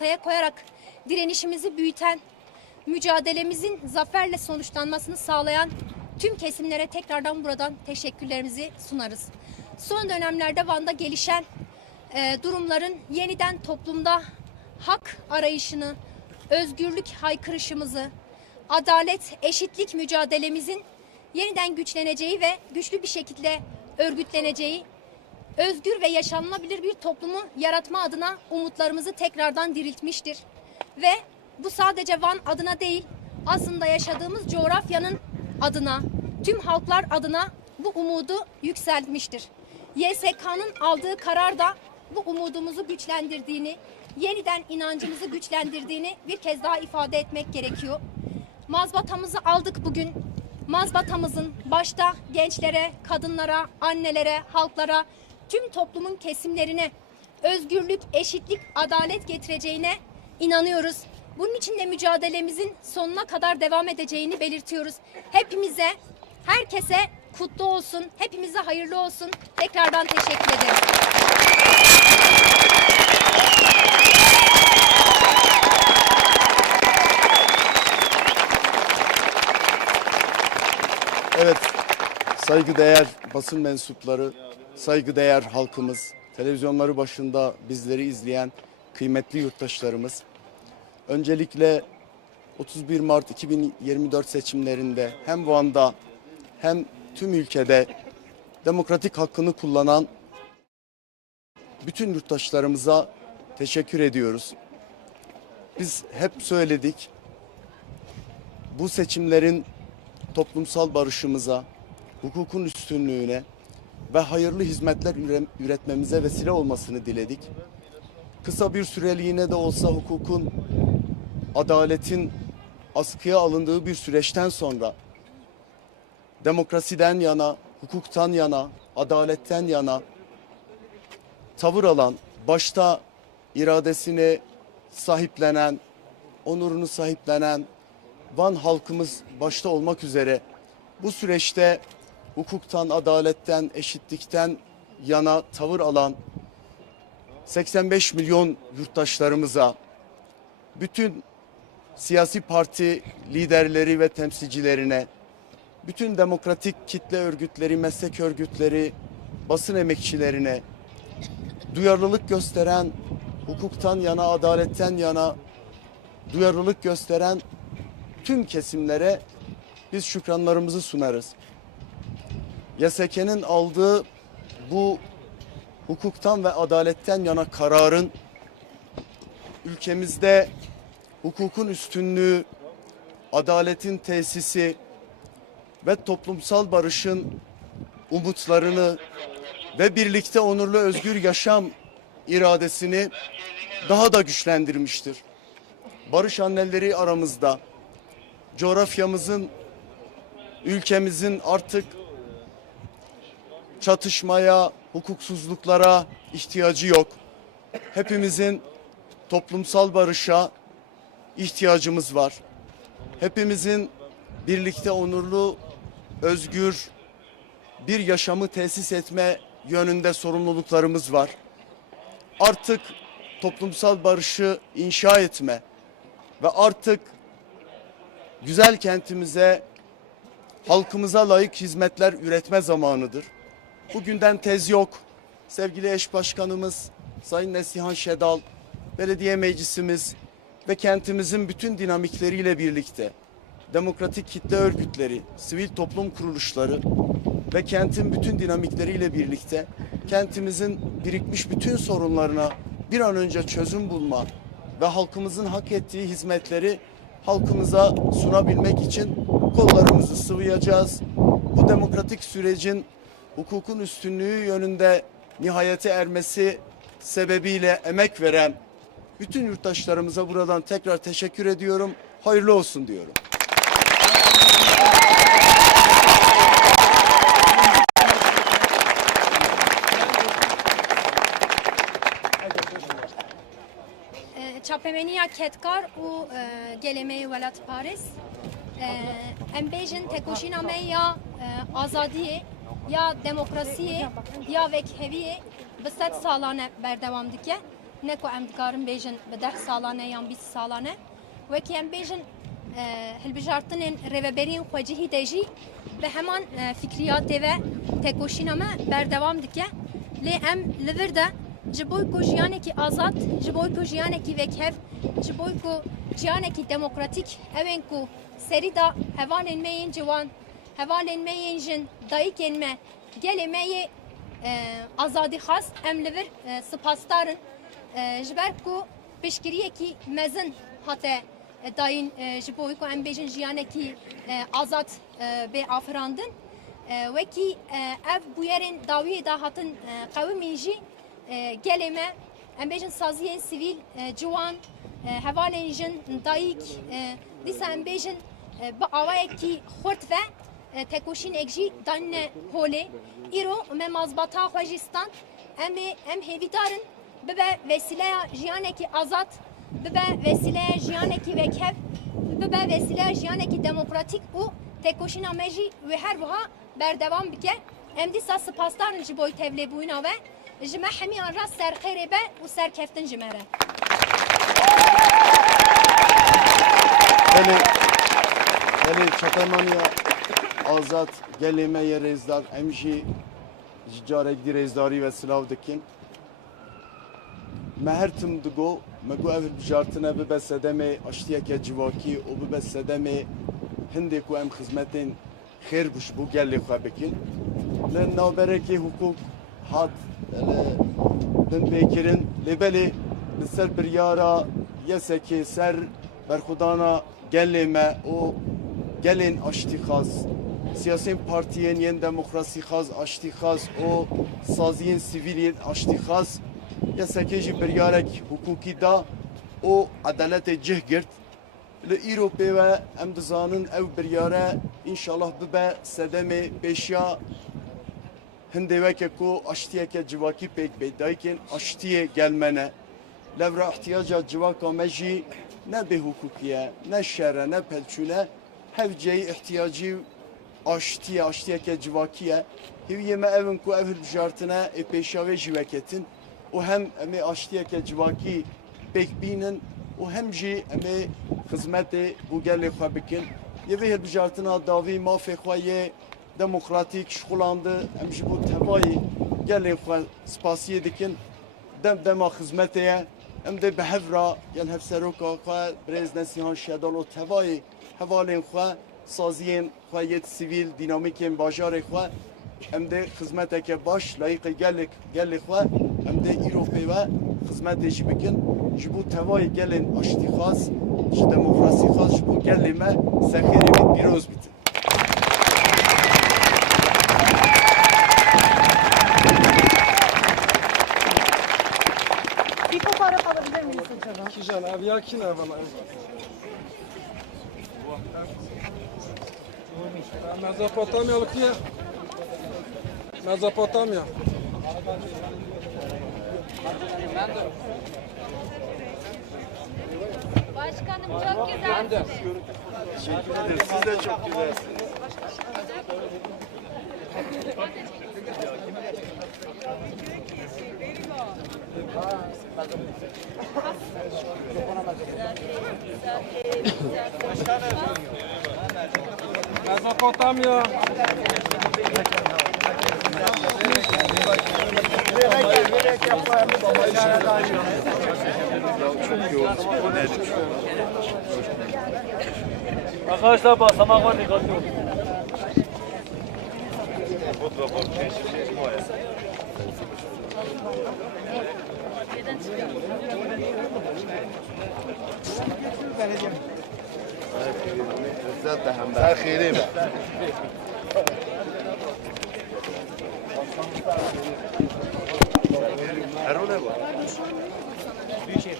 ortaya koyarak direnişimizi büyüten, mücadelemizin zaferle sonuçlanmasını sağlayan tüm kesimlere tekrardan buradan teşekkürlerimizi sunarız. Son dönemlerde Van'da gelişen e, durumların yeniden toplumda hak arayışını, özgürlük haykırışımızı, adalet, eşitlik mücadelemizin yeniden güçleneceği ve güçlü bir şekilde örgütleneceği özgür ve yaşanılabilir bir toplumu yaratma adına umutlarımızı tekrardan diriltmiştir. Ve bu sadece Van adına değil, aslında yaşadığımız coğrafyanın adına, tüm halklar adına bu umudu yükseltmiştir. YSK'nın aldığı karar da bu umudumuzu güçlendirdiğini, yeniden inancımızı güçlendirdiğini bir kez daha ifade etmek gerekiyor. Mazbatamızı aldık bugün. Mazbatamızın başta gençlere, kadınlara, annelere, halklara, tüm toplumun kesimlerine özgürlük, eşitlik, adalet getireceğine inanıyoruz. Bunun için de mücadelemizin sonuna kadar devam edeceğini belirtiyoruz. Hepimize, herkese kutlu olsun, hepimize hayırlı olsun. Tekrardan teşekkür ederim. Evet, saygıdeğer basın mensupları, saygıdeğer halkımız, televizyonları başında bizleri izleyen kıymetli yurttaşlarımız. Öncelikle 31 Mart 2024 seçimlerinde hem Van'da hem tüm ülkede demokratik hakkını kullanan bütün yurttaşlarımıza teşekkür ediyoruz. Biz hep söyledik. Bu seçimlerin toplumsal barışımıza, hukukun üstünlüğüne ve hayırlı hizmetler üre- üretmemize vesile olmasını diledik. Kısa bir süreliğine de olsa hukukun, adaletin askıya alındığı bir süreçten sonra demokrasiden yana, hukuktan yana, adaletten yana tavır alan, başta iradesini sahiplenen, onurunu sahiplenen Van halkımız başta olmak üzere bu süreçte hukuktan, adaletten, eşitlikten yana tavır alan 85 milyon yurttaşlarımıza, bütün siyasi parti liderleri ve temsilcilerine, bütün demokratik kitle örgütleri, meslek örgütleri, basın emekçilerine, duyarlılık gösteren, hukuktan yana, adaletten yana duyarlılık gösteren tüm kesimlere biz şükranlarımızı sunarız. YSK'nin aldığı bu hukuktan ve adaletten yana kararın ülkemizde hukukun üstünlüğü, adaletin tesisi ve toplumsal barışın umutlarını ve birlikte onurlu özgür yaşam iradesini daha da güçlendirmiştir. Barış anneleri aramızda, coğrafyamızın, ülkemizin artık çatışmaya, hukuksuzluklara ihtiyacı yok. Hepimizin toplumsal barışa ihtiyacımız var. Hepimizin birlikte onurlu, özgür bir yaşamı tesis etme yönünde sorumluluklarımız var. Artık toplumsal barışı inşa etme ve artık güzel kentimize, halkımıza layık hizmetler üretme zamanıdır. Bugünden tez yok. Sevgili eş başkanımız Sayın Neslihan Şedal, belediye meclisimiz ve kentimizin bütün dinamikleriyle birlikte demokratik kitle örgütleri, sivil toplum kuruluşları ve kentin bütün dinamikleriyle birlikte kentimizin birikmiş bütün sorunlarına bir an önce çözüm bulma ve halkımızın hak ettiği hizmetleri halkımıza sunabilmek için kollarımızı sıvayacağız. Bu demokratik sürecin hukukun üstünlüğü yönünde nihayete ermesi sebebiyle emek veren bütün yurttaşlarımıza buradan tekrar teşekkür ediyorum. Hayırlı olsun diyorum. Ee, çapemeniya ketkar u e, gelemeyi velat Paris. Ee, em bejin tekoşina meya e, azadiye ya demokrasiye ya vekheviyê bi sed salane berdewam dike. Neko em dikarin bêjin bi deh salane yan bîst salane. Wekî em bêjin e, hilbijartinên rêveberiyên xwecihî de jî bi heman e, fikriyatê ve tekoşîna me berdewam dike. Lê em li vir de ji bo ku jiyanekî azad ji bo ku jiyanekî vekhev ji bo ku ciyanekî demokratîk evên ku serî da hevalên me yên ciwan hevalên me yên jin dayîkên me gelê me yê e, azadî xas em li vir e, spasdarin e, ji ber ku piştgiriyekî mezin hate. E, dayîn e, ji bo ku em bêjin jiyanekî e, azad e, bê afirandin e, wekî e, ev bûyerên dawiyê da hatin e, qewimîn jî e, gelê me em bêjin saziyên sivîl e, ciwan hevalên jin dayîk e, dîsa em bêjin e, bi awayekî xurt ve e, tekoşînek jî danîne holê îro me mazbata xwe jî stan em ê em hêvîdarin bibe vesîleya jiyanekî azad bibe vesîleya jiyanekî vekhev bibe vesîleya jiyanekî demokratîk û tekoşîna me jî wê her wiha berdewam bike. Em dîsa spasdarin ji bo tevlêbûyîna ve ji me hemiyan rast serxêrê be û serkeftin ji azad gelê me yê rêzdar em jî ji carek dî rêzdarî ve silav dikin. Me her tim digo me got ev bijartine bibe sedemê aştiyeke civakî û bibe sedemê hindê ku em xizmetên xêr bû ji bo gelê xwe bikin. Li navberekê hukuk hat bin pêkirin lêbelê li ser biryara yesekê ser berxudana gelê me û gelên aştîxaz siyasî partiyên yên demokrasîxaz aştîxaz û saziyên sivîlên aştîxaz yesekê jî biryarek hukukî da û edaletê cih girt. Li Îropê ve em dizanin ev biryare înşallah bibe sedemê pêşiya hindê weke ku aştiyeke civakî pêk bê dayikên gelmene. Levra ihtiyaca civaka me jî ne bê hukukiye ne şere ne pelçûne hev ceyî aştiye aştiyeke civakiye. Hêviyê me evin ku ev hilbijartine ê pêşa wê jî veketin û hem em ê aştiyeke civakî pêk bînin û hem jî em ê xizmetê û gelê xwe bikin. Yê vê hilbijartina davî mafê xwe yê demokratîk şixulandı ji bo tevayê gelên xwe spasiyê dikin. Dem dema xizmetê ye. Em de bi hevra yan hevseroka xwe birêz Nesîhan Şedal û tevayê hevalên saziyên xwe yê sivîl dînamîkên bajarê xwe em de xizmeteke baş layıqê gelek gelê xwe em de îropê ve xizmetê jî bikin ji bo tevayê gelên aştîxaz ji demokrasîxaz ji bo gelê me serxêrê wî pîroz bitin. Bir fotoğraf alabilir miyiz acaba? Kijan abi yakin abi bana. Mezopotamyalık ya. Mezopotamya. Başkanım çok güzel. Teşekkür ederiz. Siz de çok güzelsiniz. Mezopotamya. Arkadaşlar basamak var dikkatli olun. Sen xeyrim. Erol ne var? Büyük şey.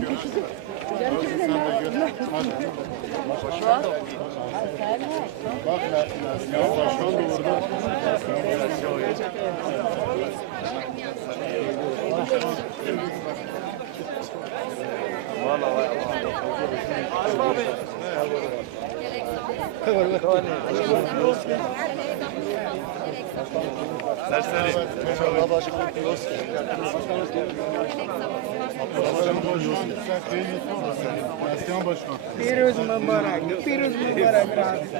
Görüşürüz. Görüşürüz. Bak Neslihan Başkan da orada. Valla valla. Asma abi. Serseri. پیروز مبارک پیروز مبارک پیروز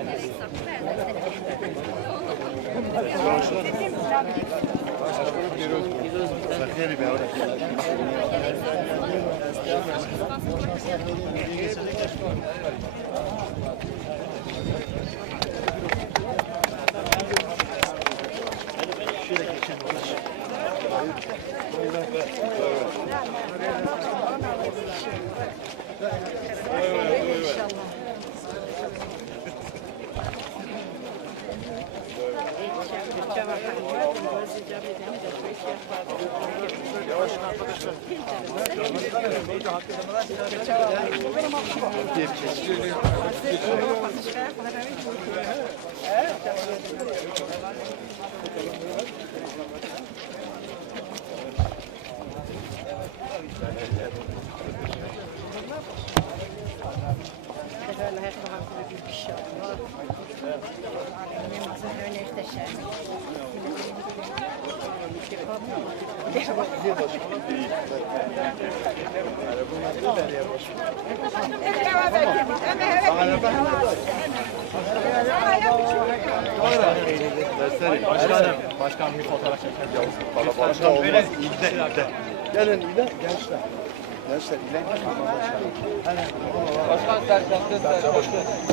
Yavaş arkadaşlar. Evet. Kalabalıkta olmaz. İlde, ilde. Gelin ile gençler. Gençler ile. Başkan sen sen Başkan